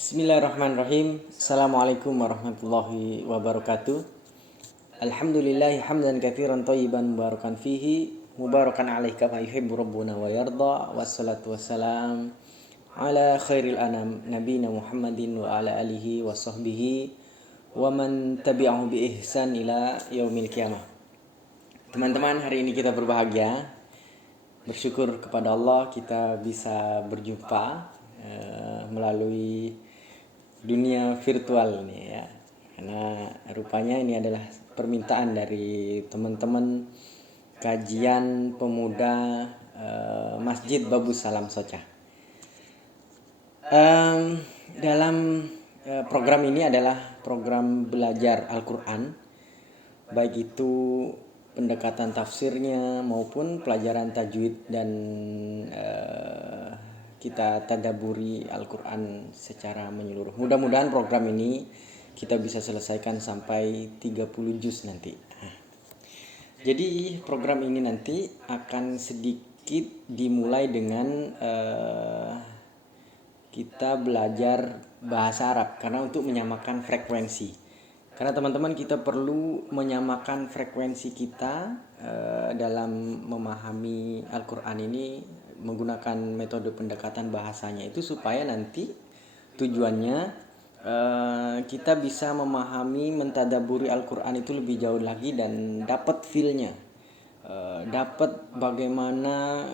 Bismillahirrahmanirrahim. Assalamualaikum warahmatullahi wabarakatuh. Alhamdulillahi hamdan katsiran thayyiban mubarakan fihi mubarakan alaihi kama yuhibbu rabbuna wa yarda. Wassalatu wassalam ala khairil anam nabiyina Muhammadin wa ala alihi wa sahbihi wa man tabi'ahu bi ihsan ila yaumil qiyamah. Teman-teman, hari ini kita berbahagia. Bersyukur kepada Allah kita bisa berjumpa melalui dunia virtual ini ya, karena rupanya ini adalah permintaan dari teman-teman kajian pemuda Masjid Babu Salam Soca. Dalam program ini adalah program belajar Al-Quran, baik itu pendekatan tafsirnya maupun pelajaran tajwid dan kita tadaburi Al-Quran secara menyeluruh. Mudah-mudahan program ini kita bisa selesaikan sampai 30 juz nanti. Jadi program ini nanti akan sedikit dimulai dengan kita belajar bahasa Arab, karena untuk menyamakan frekuensi. Karena teman-teman, kita perlu menyamakan frekuensi kita dalam memahami Al-Quran ini menggunakan metode pendekatan bahasanya itu, supaya nanti tujuannya kita bisa memahami, mentadaburi Al-Quran itu lebih jauh lagi dan dapat feel-nya, dapat bagaimana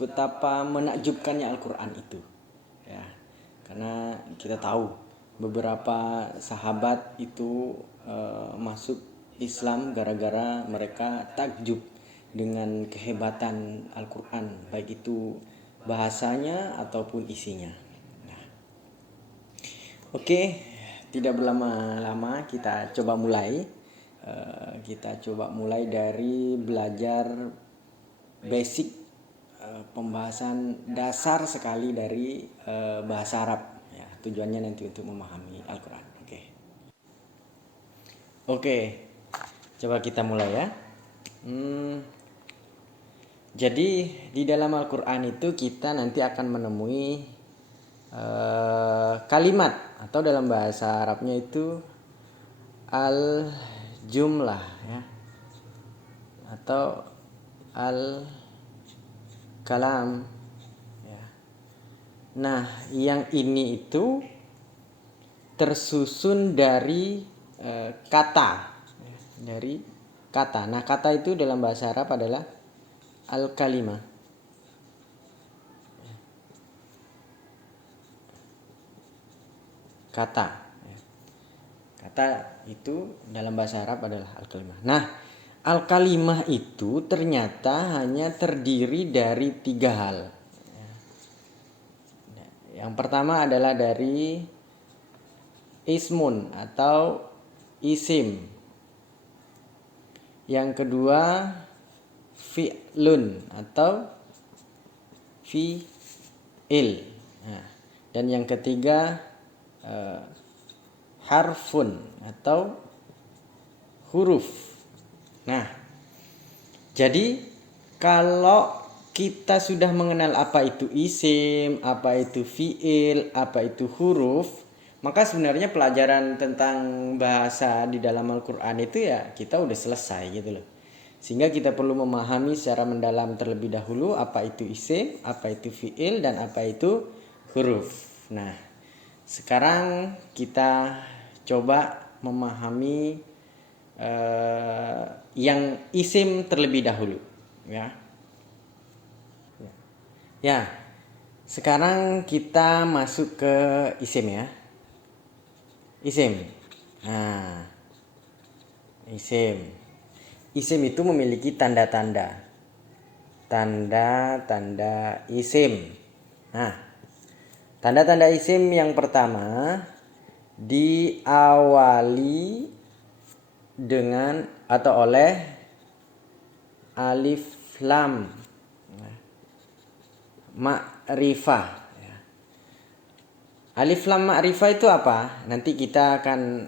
betapa menakjubkannya Al-Quran itu ya. Karena kita tahu beberapa sahabat itu masuk Islam gara-gara mereka takjub dengan kehebatan Al-Quran, baik itu bahasanya ataupun isinya. Nah, oke, tidak berlama-lama kita coba mulai. Kita coba mulai dari belajar basic, pembahasan dasar sekali dari bahasa Arab. Ya, tujuannya nanti untuk memahami Al-Quran. Oke, coba kita mulai ya. Jadi di dalam Al-Quran itu kita nanti akan menemui kalimat, atau dalam bahasa Arabnya itu al-jumlah ya, atau al-kalam ya. Nah, yang ini itu tersusun dari kata, dari kata. Nah, kata itu dalam bahasa Arab adalah al-kalimah. Kata. Kata itu dalam bahasa Arab adalah al-kalimah. Nah, al-kalimah itu ternyata hanya terdiri dari 3 hal. Yang pertama adalah dari ismun atau isim. Yang kedua fi'lun atau fi'il. Nah, dan yang ketiga harfun atau huruf. Nah, jadi kalau kita sudah mengenal apa itu isim, apa itu fi'il, apa itu huruf, maka sebenarnya pelajaran tentang bahasa di dalam Al-Quran itu ya kita udah selesai gitu loh. Sehingga kita perlu memahami secara mendalam terlebih dahulu apa itu isim, apa itu fi'il, dan apa itu huruf. Nah, sekarang kita coba memahami yang isim terlebih dahulu ya. Ya, sekarang kita masuk ke isim ya. Isim. Nah, isim. Isim itu memiliki tanda-tanda. Tanda-tanda isim. Nah, tanda-tanda isim yang pertama diawali dengan atau oleh alif lam ma'rifah. Alif lam ma'rifah itu apa? Nanti kita akan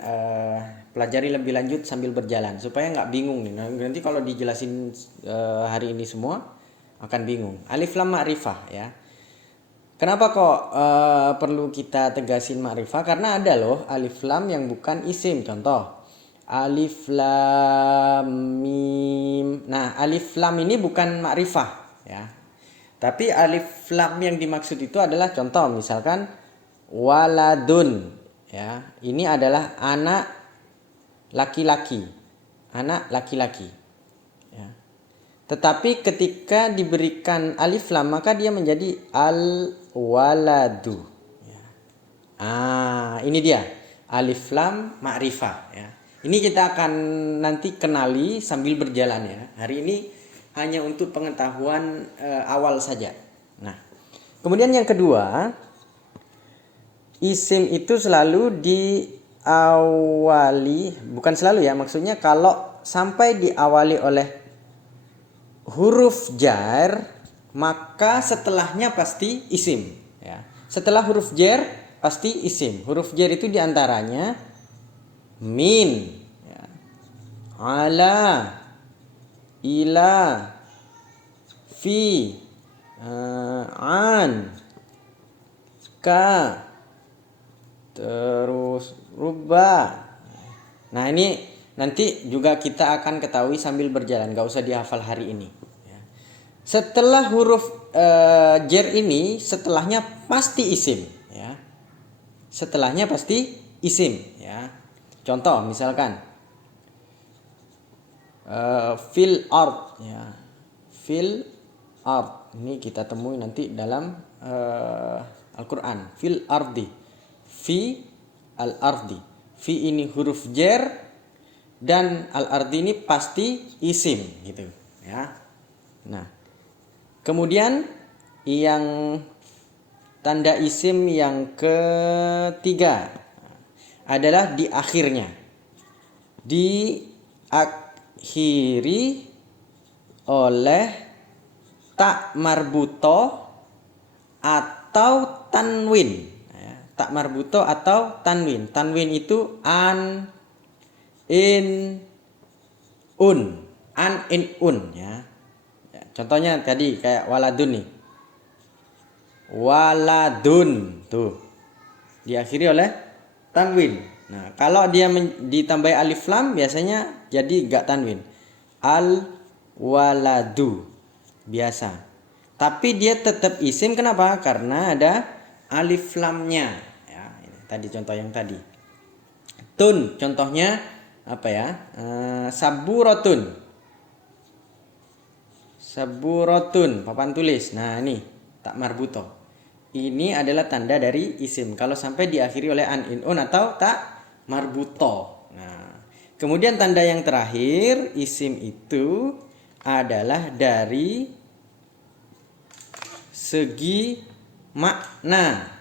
pelajari lebih lanjut sambil berjalan supaya nggak bingung nih. Nanti kalau dijelasin hari ini semua akan bingung. Alif lam ma'rifah ya. Kenapa kok perlu kita tegasin ma'rifah? Karena ada loh alif lam yang bukan isim. Contoh, alif lam mim. Nah, alif lam ini bukan ma'rifah ya. Tapi alif lam yang dimaksud itu adalah contoh misalkan waladun ya. Ini adalah anak laki-laki. Anak laki-laki. Ya. Tetapi ketika diberikan alif lam maka dia menjadi al-waladu. Ya. Ini dia alif lam ma'rifah ya. Ini kita akan nanti kenali sambil berjalan ya. Hari ini hanya untuk pengetahuan awal saja. Nah, kemudian yang kedua, isim itu selalu diawali, bukan selalu ya, maksudnya kalau sampai diawali oleh huruf jar, maka setelahnya pasti isim ya. Setelah huruf jar pasti isim. Huruf jar itu diantaranya min ya, ala, ila, fi, an, ka, terus rubba. Nah, ini nanti juga kita akan ketahui sambil berjalan, gak usah dihafal hari ini ya. Setelah huruf jar ini setelahnya pasti isim ya. Setelahnya pasti isim ya. Contoh misalkan fil ard ya. Fil ard ini kita temui nanti dalam Al-Qur'an. Fil ardi. Fi al-ardi. Fi ini huruf jar dan al-ardi ini pasti isim gitu ya. Nah, kemudian yang tanda isim yang ketiga adalah di akhirnya. Diakhiri oleh tak marbuto atau tanwin. Tak marbuto atau tanwin. Tanwin itu an, in, un. An, in, un ya. Contohnya tadi kayak waladun nih. Waladun tuh. Diakhiri oleh tanwin. Nah, kalau dia ditambahi alif lam biasanya jadi gak tanwin. Al waladu. Biasa. Tapi dia tetap isim kenapa? Karena ada alif lamnya. Tadi contoh yang tadi. Tun contohnya apa ya? Saburotun. Saburotun papan tulis. Nah, ini tak marbuto. Ini adalah tanda dari isim kalau sampai diakhiri oleh an, in, un atau tak marbuto. Nah, kemudian tanda yang terakhir isim itu adalah dari segi makna.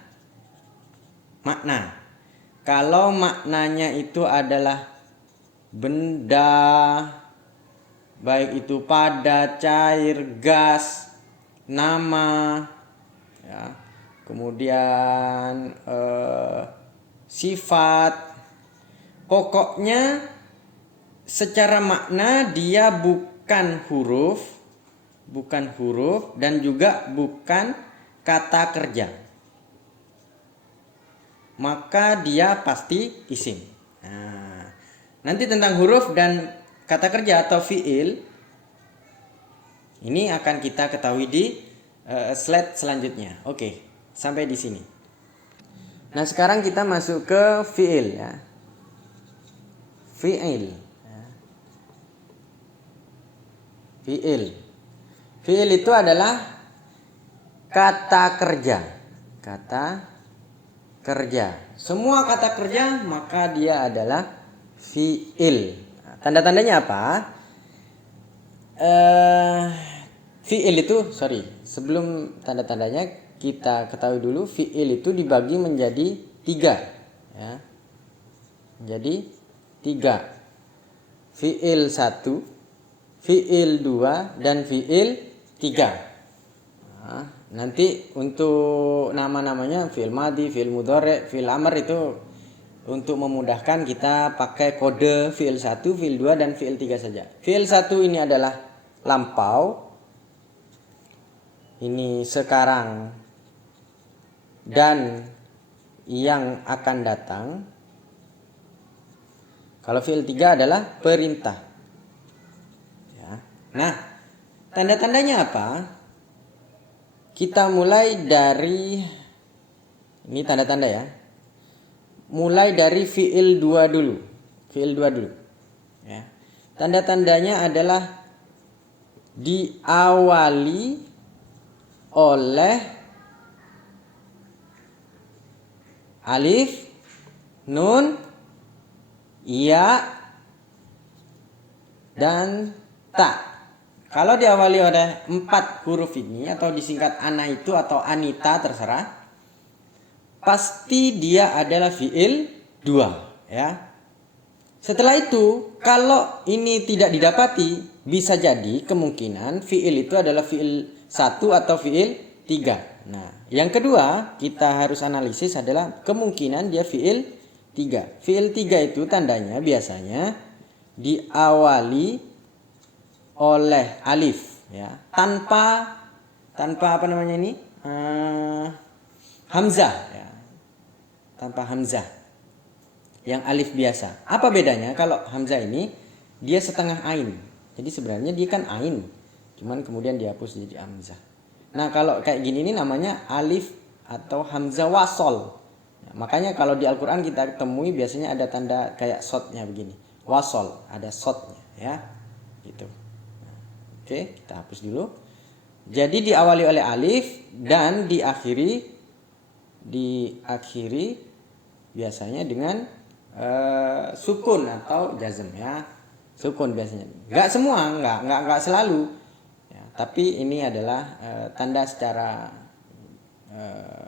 Makna. Kalau maknanya itu adalah benda, baik itu padat, cair, gas, nama, ya, kemudian sifat, pokoknya secara makna dia bukan huruf dan juga bukan kata kerja. Maka dia pasti isim. Nah, nanti tentang huruf dan kata kerja atau fiil ini akan kita ketahui di slide selanjutnya. Oke, sampai di sini. Nah, sekarang kita masuk ke fiil ya. Fiil. Fiil. Fiil itu adalah kata kerja. Kata kerja. Semua kata kerja maka dia adalah fiil. Tanda-tandanya apa? Fiil itu, sebelum tanda-tandanya kita ketahui dulu fiil itu dibagi menjadi 3 ya. Jadi 3. Fiil 1, fiil 2 dan fiil 3. Nah, nanti untuk nama-namanya fiil madhi, fiil mudhari', fiil amr itu untuk memudahkan kita pakai kode fiil 1, fiil 2 dan fiil 3 saja. Fiil 1 ini adalah lampau. Ini sekarang dan yang akan datang. Kalau fi'il 3 adalah perintah. Ya. Nah, tanda-tandanya apa? Kita mulai dari, ini tanda-tanda ya. Mulai dari fi'il 2 dulu. Fi'il 2 dulu. Ya. Tanda-tandanya adalah diawali oleh alif, nun, ya, dan ta. Kalau diawali oleh 4 huruf ini atau disingkat ana itu atau anita terserah, pasti dia adalah fi'il 2 ya. Setelah itu kalau ini tidak didapati, bisa jadi kemungkinan fi'il itu adalah fi'il 1 atau fi'il 3. Nah, yang kedua kita harus analisis adalah kemungkinan dia fi'il 3. Fi'il 3 itu tandanya biasanya diawali oleh alif ya, tanpa apa namanya ini? Hamzah ya. Tanpa hamzah. Yang alif biasa. Apa bedanya? Kalau hamzah ini dia setengah ain. Jadi sebenarnya dia kan ain, cuman kemudian dihapus jadi hamzah. Nah, kalau kayak gini ini namanya alif atau hamzah wasol. Nah, makanya kalau di Al-Qur'an kita temui biasanya ada tanda kayak shotnya begini. Wasol, ada shotnya ya. Gitu. Oke, kita hapus dulu. Jadi diawali oleh alif dan diakhiri biasanya dengan sukun atau jazm ya. Sukun biasanya. Enggak semua, enggak selalu. Ya, tapi ini adalah tanda secara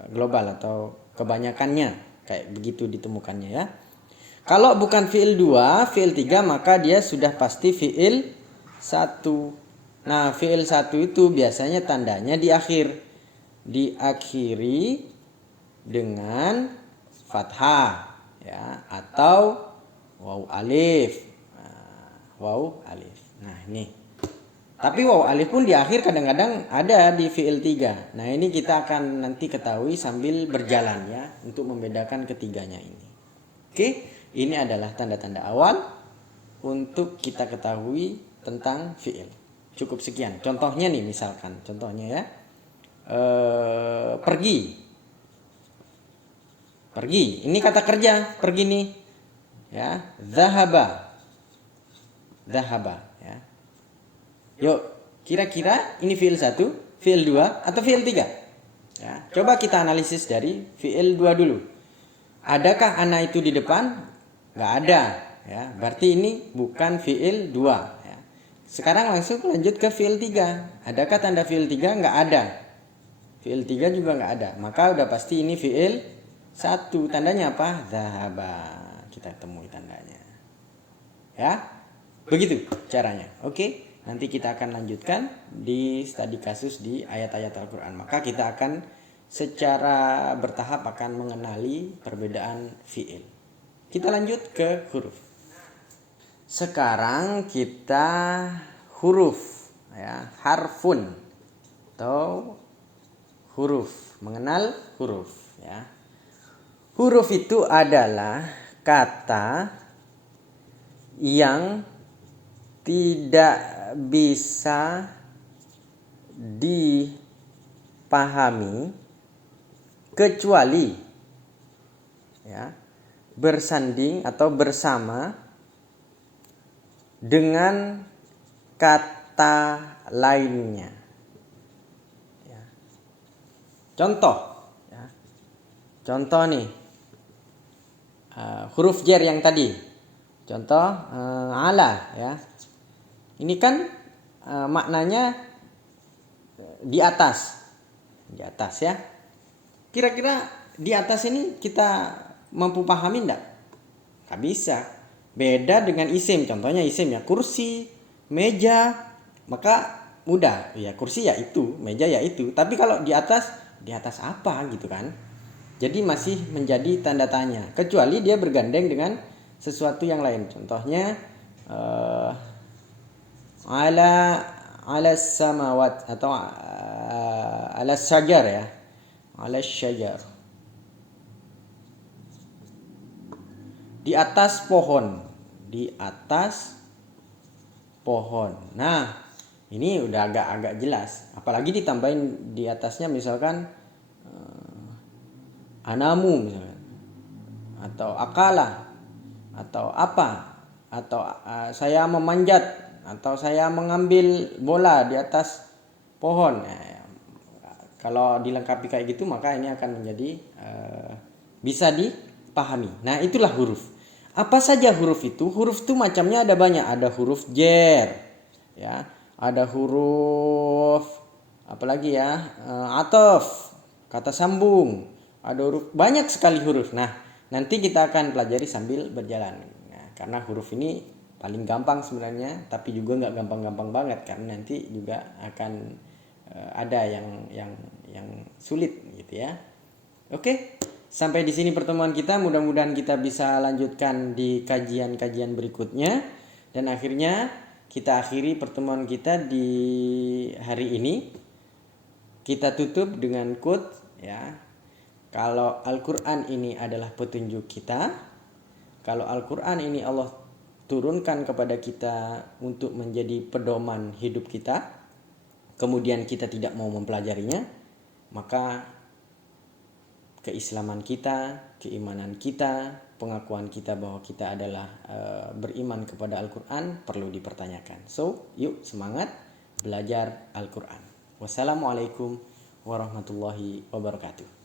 global atau kebanyakannya kayak begitu ditemukannya ya. Kalau bukan fi'il 2, fi'il 3 maka dia sudah pasti fi'il 1. Nah, fi'il 1 itu biasanya tandanya diakhiri dengan fathah ya atau waw alif. Waw alif. Nah, ini. Tapi waw alif pun di akhir kadang-kadang ada di fi'il 3. Nah, ini kita akan nanti ketahui sambil berjalan ya untuk membedakan ketiganya ini. Oke, ini adalah tanda-tanda awal untuk kita ketahui tentang fi'il. Cukup sekian. Contohnya nih misalkan, contohnya ya. Pergi. Ini kata kerja, pergi nih. Ya, zahaba ya. Yuk, kira-kira ini fi'il 1, fi'il 2 atau fi'il 3? Ya, coba kita analisis dari fi'il 2 dulu. Adakah ana itu di depan? Enggak ada, ya. Berarti ini bukan fi'il 2. Sekarang langsung lanjut ke fi'il 3. Adakah tanda fi'il 3? Enggak ada. Fi'il 3 juga enggak ada. Maka udah pasti ini fi'il 1. Tandanya apa? Zahaba. Kita temui tandanya. Ya. Begitu caranya. Oke. Nanti kita akan lanjutkan di studi kasus di ayat-ayat Al-Qur'an. Maka kita akan secara bertahap akan mengenali perbedaan fi'il. Kita lanjut ke huruf. Sekarang kita huruf ya, harfun atau huruf, mengenal huruf ya. Huruf itu adalah kata yang tidak bisa dipahami kecuali ya bersanding atau bersama dengan kata lainnya. Ya. Contoh, ya. Contoh nih, huruf jar yang tadi. Contoh ala, ya. Ini kan maknanya di atas ya. Kira-kira di atas ini kita mampu pahami enggak? Nggak bisa. Beda dengan isim, contohnya isim ya, kursi, meja, maka mudah ya, kursi ya itu, meja ya itu. Tapi kalau di atas apa gitu kan? Jadi masih menjadi tanda tanya, kecuali dia bergandeng dengan sesuatu yang lain. Contohnya ala samawat atau ala syajar ya, ala syajar Di atas pohon. Di atas pohon. Nah, ini udah agak-agak jelas. Apalagi ditambahin di atasnya misalkan anamu misalkan, atau akala, atau apa, atau saya memanjat, atau saya mengambil bola di atas pohon. Nah, kalau dilengkapi kayak gitu maka ini akan menjadi bisa dipahami. Nah, itulah huruf. Apa saja huruf itu? Huruf itu macamnya ada banyak. Ada huruf jar, ya. Ada huruf apalagi ya? Ataf, kata sambung. Ada huruf, banyak sekali huruf. Nah, nanti kita akan pelajari sambil berjalan. Nah, karena huruf ini paling gampang sebenarnya, tapi juga nggak gampang-gampang banget karena nanti juga akan ada yang sulit gitu ya. Oke, sampai di sini pertemuan kita. Mudah-mudahan kita bisa lanjutkan di kajian-kajian berikutnya. Dan akhirnya kita akhiri pertemuan kita di hari ini. Kita tutup dengan quote ya. Kalau Al-Quran ini adalah petunjuk kita, kalau Al-Quran ini Allah turunkan kepada kita untuk menjadi pedoman hidup kita, kemudian kita tidak mau mempelajarinya, maka keislaman kita, keimanan kita, pengakuan kita bahwa kita adalah beriman kepada Al-Quran perlu dipertanyakan. So, yuk semangat belajar Al-Quran. Wassalamualaikum warahmatullahi wabarakatuh.